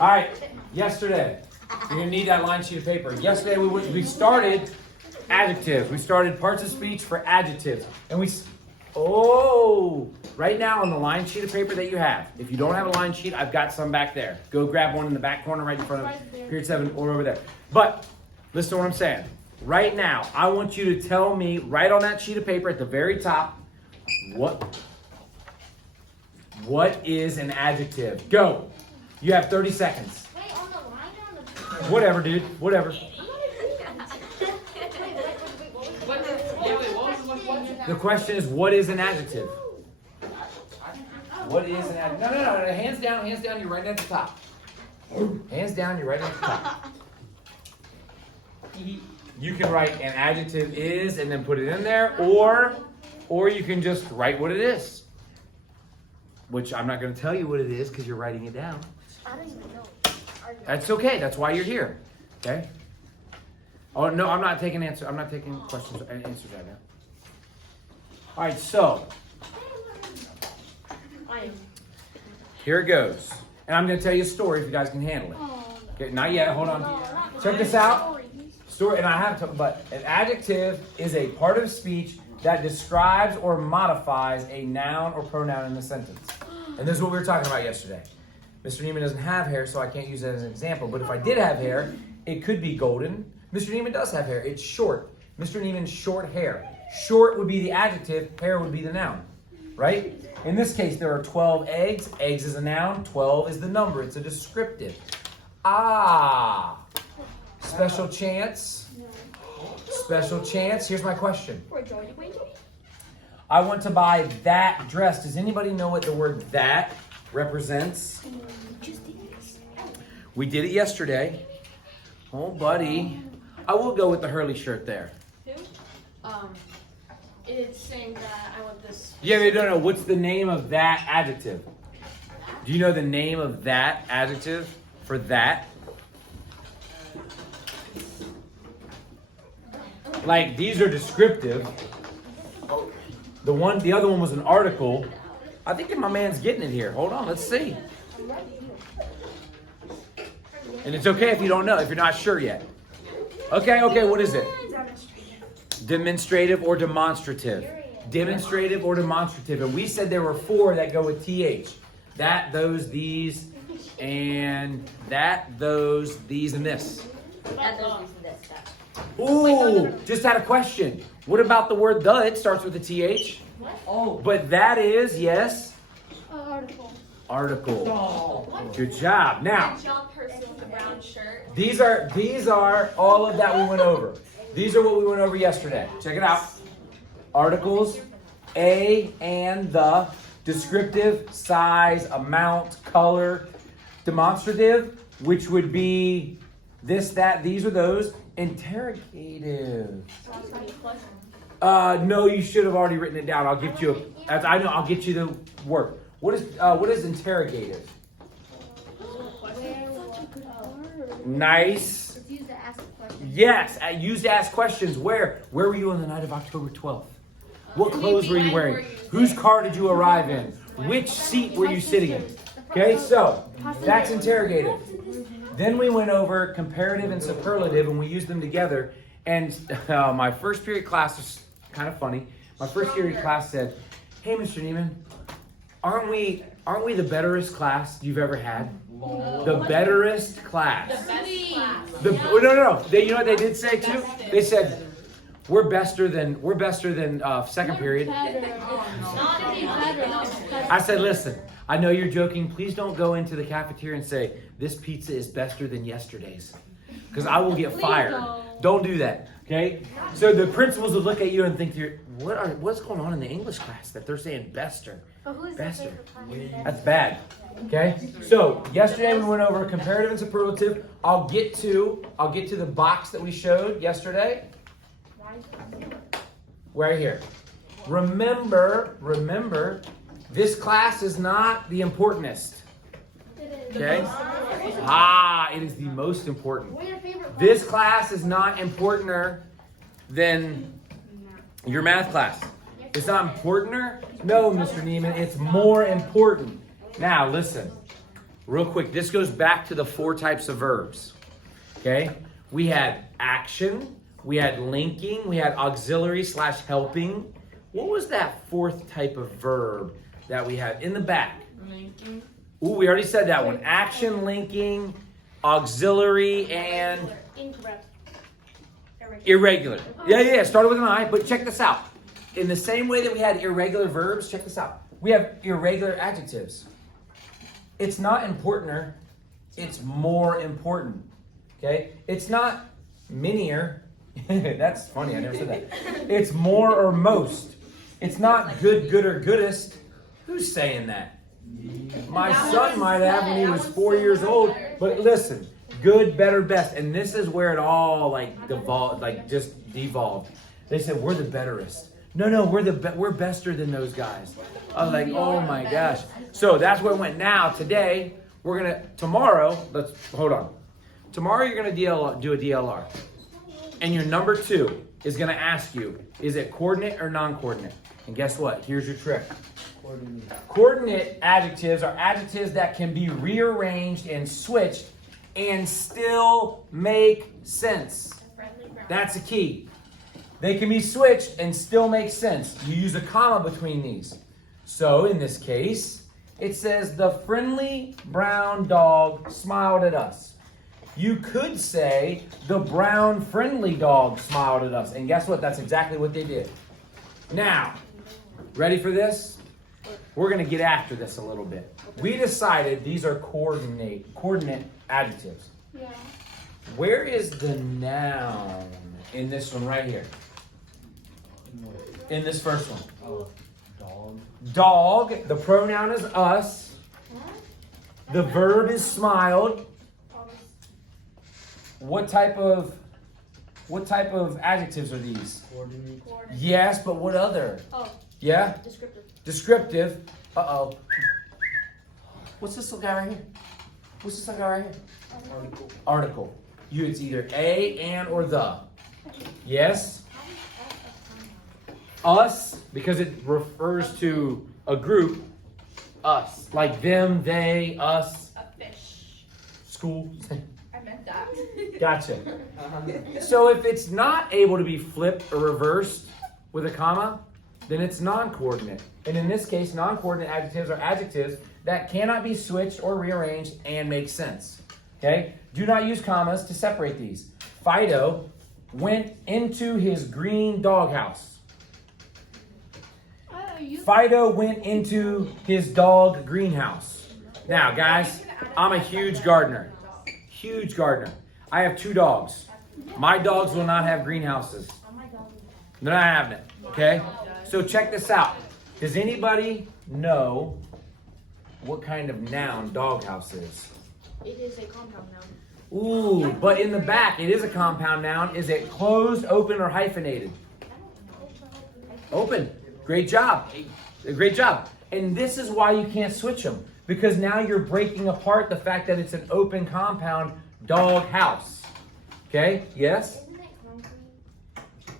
All right, yesterday, you're gonna need that line sheet of paper. Yesterday we started adjectives. We started parts of speech for adjectives. And right now on the line sheet of paper that you have, if you don't have a line sheet, I've got some back there. Go grab one in the back corner right in front of period 7 or over there. But listen to what I'm saying. Right now, I want you to tell me right on that sheet of paper at the very top, what is an adjective? Go. You have 30 seconds. Wait, on the line or on the... Whatever, dude. Whatever. The question is, what is an adjective? What is an adjective? No. Hands down, you're right at the top. Hands down, you're right at the top. You can write an adjective is and then put it in there, or you can just write what it is. Which I'm not going to tell you what it is because you're writing it down. I don't even know. That's okay. That's why you're here. Okay? Oh, no, I'm not taking questions and answers right now. All right, so here it goes. And I'm going to tell you a story if you guys can handle it. Okay, not yet. Hold on. Check this out. Story, and I have to, but an adjective is a part of speech that describes or modifies a noun or pronoun in a sentence. And this is what we were talking about yesterday. Mr. Neiman doesn't have hair, so I can't use that as an example. But if I did have hair, it could be golden. Mr. Neiman does have hair. It's short. Mr. Neiman's short hair. Short would be the adjective. Hair would be the noun. Right? In this case, there are 12 eggs. Eggs is a noun. 12 is the number. It's a descriptive. Ah. Special chance. Special chance. Here's my question. I want to buy that dress. Does anybody know what the word that represents? We did it yesterday. Oh, buddy. I will go with the Hurley shirt there. Who? It's saying that I want this. Yeah, no. What's the name of that adjective? Do you know the name of that adjective for that? Like, these are descriptive. The other one was an article. I think my man's getting it here. Hold on, let's see. And it's okay if you don't know, if you're not sure yet. Okay, what is it? Demonstrative or demonstrative. Demonstrative or demonstrative. And we said there were 4 that go with TH. That, those, these, and that, those, these, and this. That, those, these, and this. Ooh, just had a question. What about the word the? It starts with a TH. What? Oh, but that is, yes? Article. Article. Oh. Good job. Now, Job person with the brown shirt. these are all of that we went over. These are what we went over yesterday. Check it out. Articles, a and the, descriptive, size, amount, color, demonstrative, which would be this, that, these, or those. Interrogative. No, you should have already written it down. I'll get you. I'll get you the work. What is interrogative? Nice. It's used to ask questions. Yes, used to ask questions. Where were you on the night of October 12th? What clothes were you wearing? Whose car did you arrive in? Which seat were you sitting in? Okay, so that's interrogative. Then we went over comparative and superlative, and we used them together. And my first period class was kind of funny. My first period class said, "Hey, Mr. Neiman, aren't we the betterest class you've ever had? The betterest class." The best class. No. You know what they did say too? They said, "We're bester than second period." I said, "Listen, I know you're joking. Please don't go into the cafeteria and say, 'This pizza is bester than yesterday's,' because I will get fired." Don't do that, okay? So the principals would look at you and think, what's going on in the English class that they're saying bester? But who is Bester. the favorite That's bad, okay? So yesterday we went over comparative and superlative. I'll get to the box that we showed yesterday. Right here. Remember, this class is not the importantest. Okay? It is the most important. This class is not importanter than your math class. It's not importanter? No, Mr. Neiman, it's more important. Now, listen. real quick, this goes back to the 4 types of verbs. Okay? We had action, we had linking, we had auxiliary/helping. What was that 4th type of verb that we had in the back? Linking. Ooh, we already said that one. Action, linking, auxiliary, and Incorrect. irregular. Yeah. Started with an I, but check this out. In the same way that we had irregular verbs, check this out. We have irregular adjectives. It's not importanter, it's more important. Okay? It's not minier. That's funny, I never said that. It's more or most. It's not good, good, or goodest. Who's saying that? My son might have when he was 4 years old. But listen, good, better, best. And this is where it all devolved. They said, we're the betterest. No, we're bester than those guys. I was like, oh my gosh. So that's where it went. Now, today, tomorrow, Tomorrow you're going to do a DLR. And your number 2 is going to ask you, is it coordinate or non-coordinate? And guess what? Here's your trick. Coordinate adjectives are adjectives that can be rearranged and switched and still make sense. That's the key. They can be switched and still make sense. You use a comma between these. So in this case, it says the friendly brown dog smiled at us. You could say the brown friendly dog smiled at us. And guess what? That's exactly what they did. Now, ready for this? We're going to get after this a little bit. We decided these are coordinate adjectives. Yeah. Where is the noun in this one right here? In this first one. Dog. Dog. The pronoun is us. The verb is smiled. What type of adjectives are these? Coordinate. Yes, but what other? Oh. Yeah? Descriptive. Descriptive. Uh-oh. What's this little guy right here? Article. Article. It's either a, and, or the. Yes? Us, because it refers to a group. Us. Like them, they, us. A fish. School. I meant that. Gotcha. So if it's not able to be flipped or reversed with a comma, then it's non-coordinate. And in this case, non-coordinate adjectives are adjectives that cannot be switched or rearranged and make sense. Okay? Do not use commas to separate these. Fido went into his green doghouse. Fido went into his dog greenhouse. Now, guys, I'm a huge gardener. Huge gardener. I have 2 dogs. My dogs will not have greenhouses. They're not having it. Okay? So check this out. Does anybody know what kind of noun doghouse is? It is a compound noun. Ooh, but in the back, it is a compound noun. Is it closed, open, or hyphenated? Open. Great job. Great job. And this is why you can't switch them. Because now you're breaking apart the fact that it's an open compound dog house. Okay? Yes? Isn't it concrete?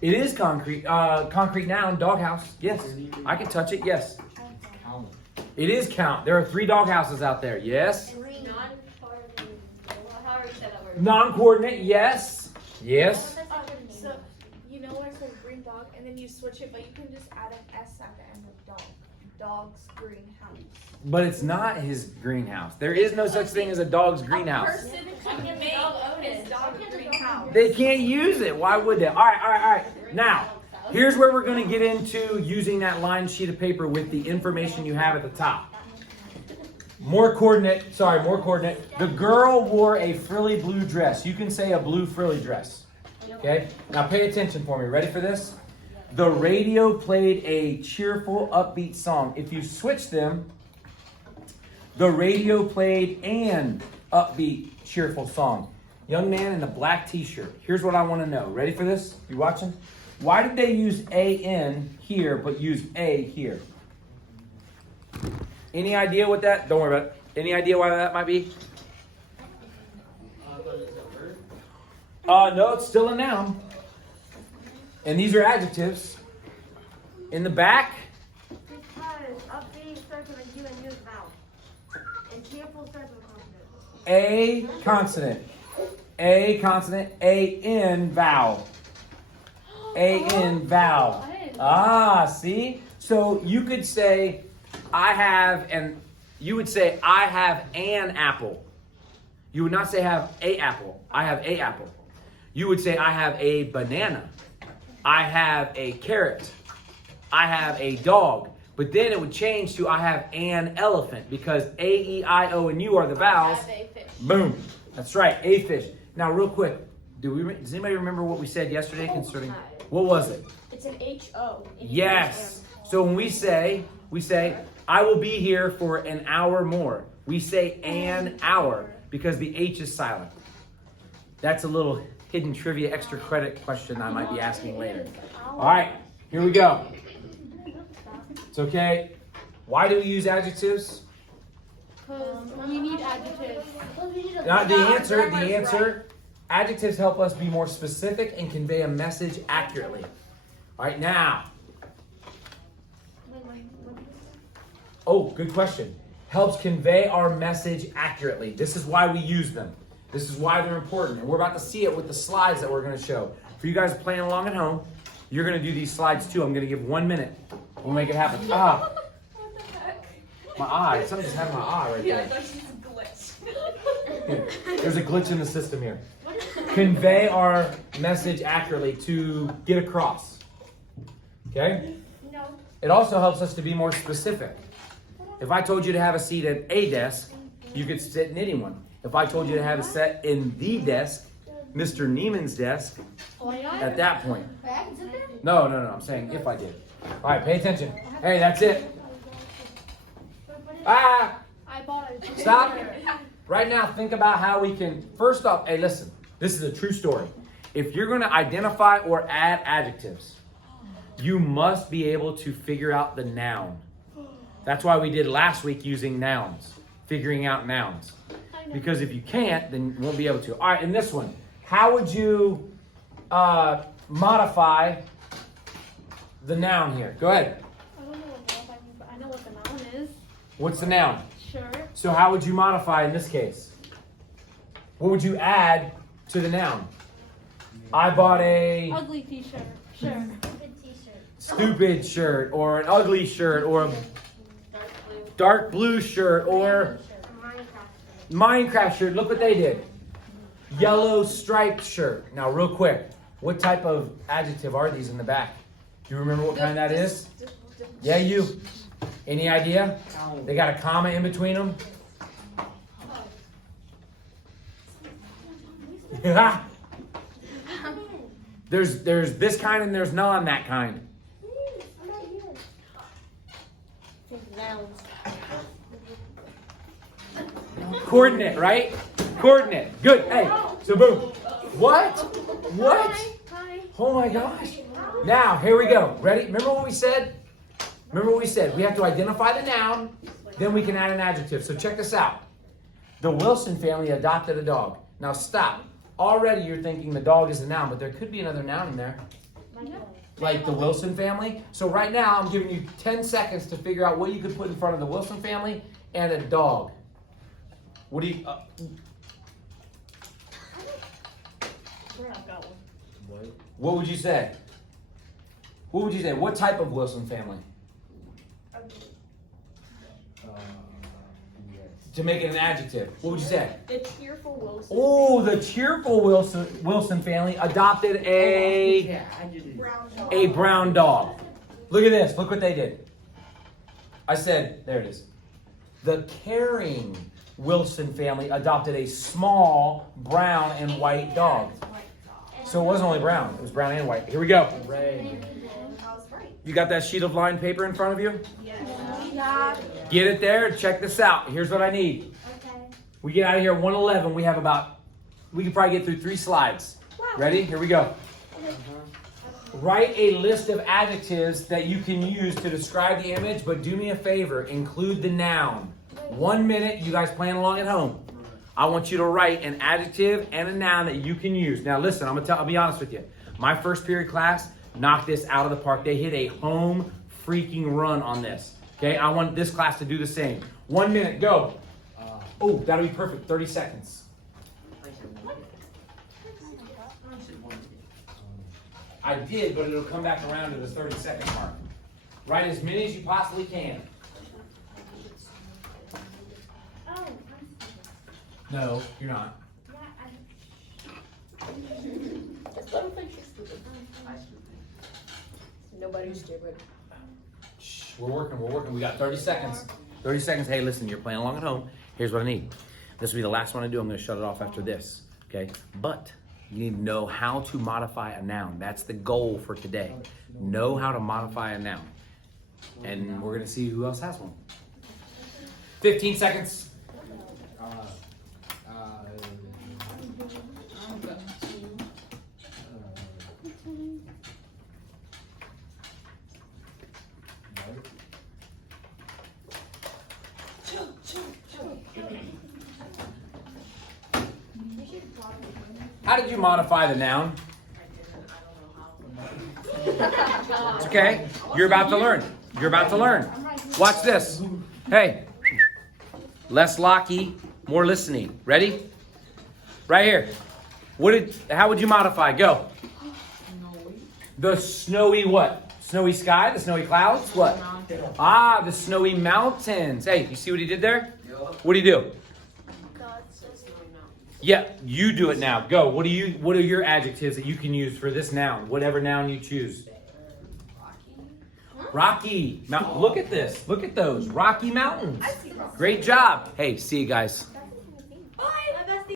It is concrete. Concrete noun, dog house. Yes. I can touch it. Yes. Count. It is count. There are 3 dog houses out there. Yes. Non-coordinate. Yes. Yes. So, you know where it says green dog, and then you switch it, but you can just add an S at the end of dog. Dog's greenhouse. But it's not his greenhouse. There is no such thing as a dog's greenhouse. Person can make his dog a greenhouse. They can't use it. Why would they? All right. Now, here's where we're going to get into using that lined sheet of paper with the information you have at the top. More coordinate. The girl wore a frilly blue dress. You can say a blue frilly dress. Okay? Now pay attention for me. Ready for this? The radio played a cheerful, upbeat song. If you switch them, the radio played an upbeat, cheerful song. Young man in a black t-shirt. Here's what I want to know. Ready for this? You watching? Why did they use A-N here but use A here? Any idea what that? Don't worry about it. Any idea why that might be? No, it's still a noun. And these are adjectives. In the back. Because upbeat starts with a U and U is vowel. And cheerful starts with confidence. A consonant. A consonant. A-N vowel. A-N vowel. Ah, see? So you could say, I have, and you would say, I have an apple. You would not say have a apple. I have a apple. You would say, I have a banana. I have a carrot. I have a dog. But then it would change to I have an elephant because A, E, I, O, and U are the vowels. I have a fish. Boom. That's right, a fish. Now, real quick, does anybody remember what we said yesterday concerning, what was it? It's an H-O. Yes. So when we say, I will be here for an hour more. We say an hour because the H is silent. That's a little hidden trivia extra credit question I might be asking later. All right, here we go. It's okay. Why do we use adjectives? Because we need adjectives. Not the answer, adjectives help us be more specific and convey a message accurately. All right, now. Oh, good question. Helps convey our message accurately. This is why we use them. This is why they're important. And we're about to see it with the slides that we're going to show. For you guys playing along at home, you're going to do these slides too. I'm going to give 1 minute. We'll make it happen. Ah, What the heck? my eye. Something just happened to my eye right Yeah, I there. thought she was a glitch. There's a glitch in the system here. Convey our message accurately to get across. Okay? No. It also helps us to be more specific. If I told you to have a seat at a desk, you could sit in anyone. If I told you to have a set in the desk, Mr. Neiman's desk, at that point. No, I'm saying if I did. All right, pay attention. Hey, that's it. Ah! I bought a Stop. Right now, think about how we can, first off, hey, listen, this is a true story. If you're going to identify or add adjectives, you must be able to figure out the noun. That's why we did last week using nouns, figuring out nouns. Because if you can't, then you won't be able to. All right, in this one, how would you modify the noun here? Go ahead. I don't know what modify means, but I know what the noun is. What's the noun? Shirt. So how would you modify in this case? What would you add to the noun? I bought a Ugly t-shirt. Shirt. stupid shirt, or an ugly shirt, or a dark blue shirt, or Minecraft shirt. Look what they did. Yellow striped shirt. Now, real quick, what type of adjective are these in the back? Do you remember what kind that is? Yeah, you. Any idea? They got a comma in between them. There's this kind and there's non that kind. Nouns. Coordinate, right? Coordinate. Good. Hey, so boom. What? What? Hi. Oh my gosh. Now, here we go. Ready? Remember what we said? We have to identify the noun, then we can add an adjective. So check this out. The Wilson family adopted a dog. Now stop. Already you're thinking the dog is a noun, but there could be another noun in there. Like the Wilson family. So right now I'm giving you 10 seconds to figure out what you could put in front of the Wilson family and a dog. What do you... What would you say? What would you say? What type of Wilson family? To make it an adjective. What would you say? The cheerful Wilson. Oh, the cheerful Wilson family adopted a brown dog. Look at this. Look what they did. I said, there it is. The caring Wilson family adopted a small brown and white dog. So it wasn't only brown. It was brown and white. Here we go. You got that sheet of lined paper in front of you? Yeah. Get it there. Check this out. Here's what I need. We get out of here 1:11. We have we can probably get through 3 slides. Ready? Here we go. Write a list of adjectives that you can use to describe the image, but do me a favor, include the noun. 1 minute, you guys playing along at home. I want you to write an adjective and a noun that you can use. Now listen, I'll be honest with you. My first period class knocked this out of the park. They hit a home freaking run on this. Okay, I want this class to do the same. 1 minute, go. Oh, that'll be perfect. 30 seconds. I did, but it'll come back around to the 30-second mark. Write as many as you possibly can. Oh, No, you're not. Nobody's stupid. Shh, we're working. We got 30 seconds. 30 seconds. Hey, listen, you're playing along at home. Here's what I need. This will be the last one I do. I'm going to shut it off after this. Okay? But you need to know how to modify a noun. That's the goal for today. Know how to modify a noun. And we're going to see who else has one. 15 seconds. How did you modify the noun? It's okay. You're about to learn. You're about to learn. Watch this. Hey. Less locky, more listening. Ready? Right here. How would you modify? Go. The snowy what? Snowy sky? The snowy clouds? What? Ah, the snowy mountains. Hey, you see what he did there? What do you do? Yeah, you do it now. Go. What are your adjectives that you can use for this noun? Whatever noun you choose. Rocky. Look at this. Look at those. Rocky Mountains. Great job. Hey, see you guys.